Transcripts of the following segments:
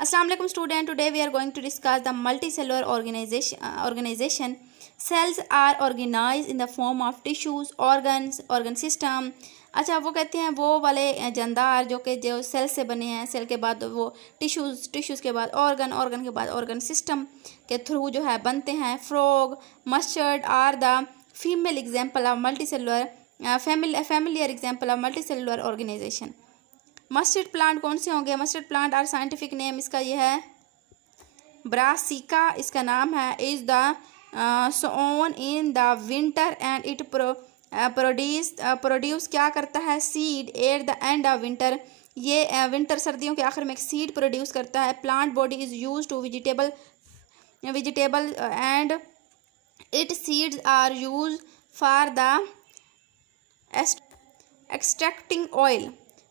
Assalamu alaikum student. Today we are going to discuss the multicellular organization. Cells are organized in the form of tissues, organs, organ system. अच्छा, वो कहते हैं वो वाले जानदार जो सेल से बने हैं, सेल के बाद वो टिश्यूज़ के बाद ऑर्गन के बाद ऑर्गन सिस्टम के थ्रू जो है बनते हैं. Frog, mustard are the female example of multicellular familiar example of multicellular organisation. Mustard plant कौन से होंगे? मस्टर्ड प्लांट और साइंटिफिक नेम इसका ये है ब्रासिका, इसका नाम है. Is the sown in the winter and it produce क्या करता है? Seed at the end of winter. ये विंटर सर्दियों के आखिर में एक सीड प्रोड्यूस करता है. Plant body is use to vegetable and it seeds are use for the extracting oil.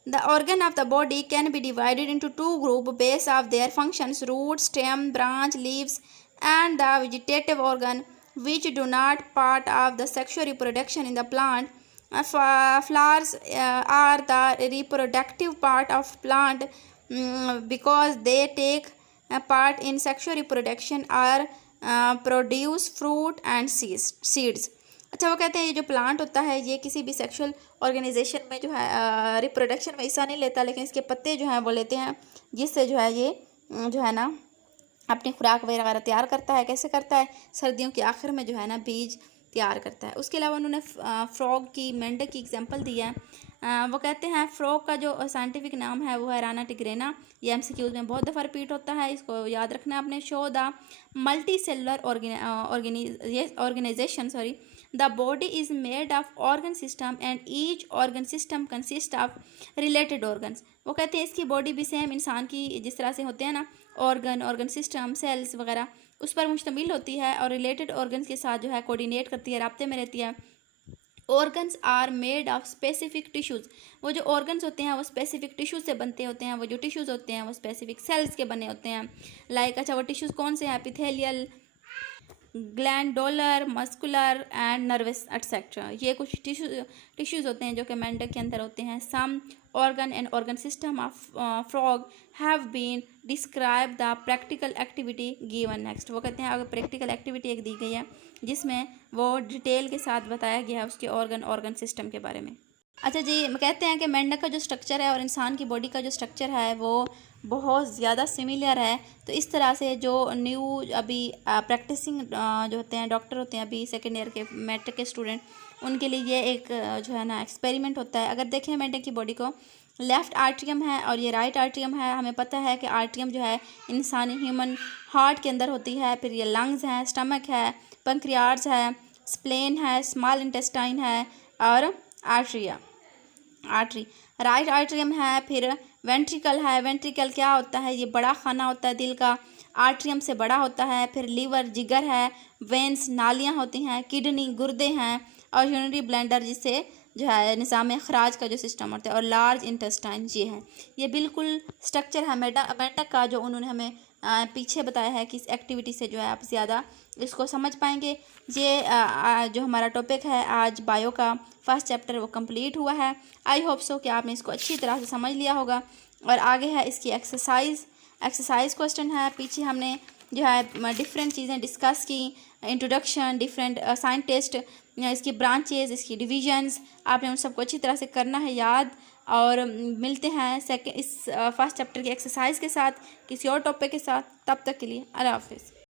The organ of the body can be divided into two groups based on their functions: root, stem, branch, leaves, and the vegetative organ, which do not part of the sexual reproduction in the plant. Flowers are the reproductive part of plant because they take part in sexual reproduction or produce fruit and seeds. अच्छा, वो कहते हैं ये जो plant होता है ये किसी भी सेक्सुअल ऑर्गेनाइजेशन में जो है रिप्रोडक्शन में हिस्सा नहीं लेता, लेकिन इसके पत्ते जो हैं वो लेते हैं, जिससे जो है ये जो है ना अपनी खुराक वगैरह तैयार करता है. कैसे करता है? सर्दियों के आखिर में जो है ना बीज तैयार करता है. उसके अलावा उन्होंने फ्रॉग की, मेंढक की एग्जांपल दिया है. वो कहते हैं फ्रॉग का जो साइंटिफिक नाम है वो है राना टिग्रेना. ये एमसीक्यूज में बहुत दफ़ा रिपीट होता है, इसको याद रखना है आपने. Show the multicellular organisation The body is made of organ system and each organ system consists of related organs. वो कहते हैं इसकी बॉडी भी सेम इंसान की जिस तरह से होते हैं ना, ऑर्गन सिस्टम, सेल्स वगैरह उस पर मुश्तमिल होती है और रिलेटेड ऑर्गन्स के साथ जो है कोऑर्डिनेट करती है, राब्ते में रहती है. Organs are made of specific tissues. वो जो ऑर्गन्स होते हैं वो स्पेसिफिक टिश्यूज़ से बनते होते हैं. वो जो टिश्यूज़ होते हैं वो स्पेसिफिक सेल्स के बने होते हैं. लाइक अच्छा, वो टिश्यूज़ कौन से हैं? Epithelial, glandular, muscular and nervous etcetera. ये कुछ टिश्यूज़ होते हैं जो कि मेंढक के अंदर होते हैं. Some organ and organ system of frog have been describe the practical activity given next. वो कहते हैं अगर प्रैक्टिकल एक्टिविटी एक दी गई है जिसमें वो डिटेल के साथ बताया गया है उसके ऑर्गन सिस्टम के बारे में. अच्छा जी, कहते हैं कि मेंढक का जो स्ट्रक्चर है और इंसान की बॉडी का जो स्ट्रक्चर है वो बहुत ज़्यादा सिमिलर है. तो इस तरह से जो न्यू अभी प्रैक्टिसिंग जो होते हैं, डॉक्टर होते हैं अभी सेकेंड ईयर के मैट्रिक के स्टूडेंट, उनके लिए ये एक जो है ना एक्सपेरिमेंट होता है. अगर देखें मेंढक की बॉडी को, लेफ़्ट आर्ट्रियम है और ये राइट आर्ट्रियम है. हमें पता है कि आर्ट्रियम जो है इंसानी ह्यूमन हार्ट के अंदर होती है. फिर ये लंग्स हैं, स्टमक है, पंक्रियाज है, स्प्लेन है, स्मॉल इंटेस्टाइन है और आर्टरी. राइट आर्ट्रियम है. फिर वेंट्रिकल है. वेंट्रिकल क्या होता है? ये बड़ा खाना होता है दिल का, आर्ट्रियम से बड़ा होता है. फिर लीवर, जिगर है. वेंस, नालियाँ होती हैं. किडनी, गुर्दे हैं. और यूरिनरी ब्लैंडर जिससे जो है निज़ाम अखराज का जो सिस्टम होता है. और लार्ज इंटेस्टाइन ये है. ये बिल्कुल स्ट्रक्चर है मेंढक का जो उन्होंने हमें पीछे बताया है कि इस एक्टिविटी से जो है आप ज़्यादा इसको समझ पाएंगे. ये जो हमारा टॉपिक है आज बायो का फर्स्ट चैप्टर वो कंप्लीट हुआ है. आई होप सो कि आपने इसको अच्छी तरह से समझ लिया होगा. और आगे है इसकी एक्सरसाइज क्वेश्चन है. पीछे हमने जो है डिफरेंट चीज़ें डिस्कस की, इंट्रोडक्शन, डिफरेंट साइंटिस्ट, इसकी ब्रांचेस, इसकी डिविजन्स, आपने उन सबको अच्छी तरह से करना है याद. और मिलते हैं इस फर्स्ट चैप्टर की एक्सरसाइज के साथ किसी और टॉपिक के साथ. तब तक के लिए अल्लाह हाफिज़.